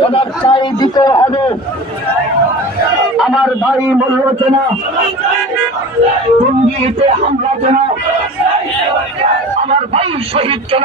জবাব চাই দিতে হবে। আমার ভাই মূল্য যেন টঙ্গীতে হামলা যেন আমার ভাই শহীদ যেন